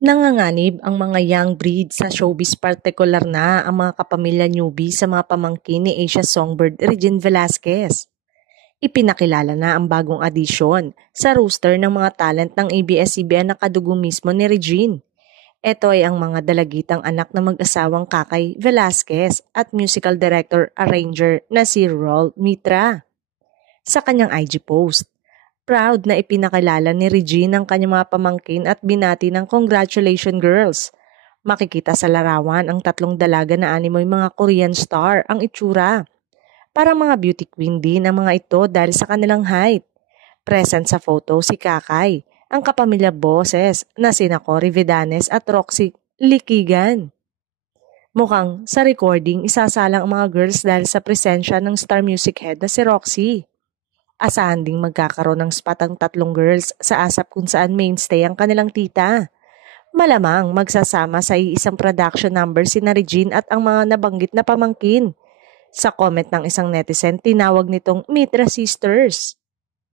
Nanganganib ang mga young breed sa showbiz, partikular na ang mga kapamilya newbie sa mga pamangkin ni Asia Songbird Regine Velasquez. Ipinakilala na ang bagong adisyon sa roster ng mga talent ng ABS-CBN na kadugo mismo ni Regine. Ito ay ang mga dalagitang anak ng mag-asawang Kakay Velasquez at musical director-arranger na si Rol Mitra. Sa kanyang IG post, proud na ipinakilala ni Regine ang kanyang mga pamangkin at binati ng congratulations girls. Makikita sa larawan ang tatlong dalaga na animoy mga Korean star ang itsura. Parang mga beauty queen din ang mga ito dahil sa kanilang height. Present sa photo si Kakay, ang kapamilya boses na sina Cory Vidanes at Roxy Likigan. Mukhang sa recording isasalang ang mga girls dahil sa presensya ng star music head na si Roxy. Asahan ding magkakaroon ng spot ang tatlong girls sa asap kung saan mainstay ang kanilang tita. Malamang magsasama sa isang production number si Regine at ang mga nabanggit na pamangkin. Sa comment ng isang netizen, tinawag nitong Mitra Sisters.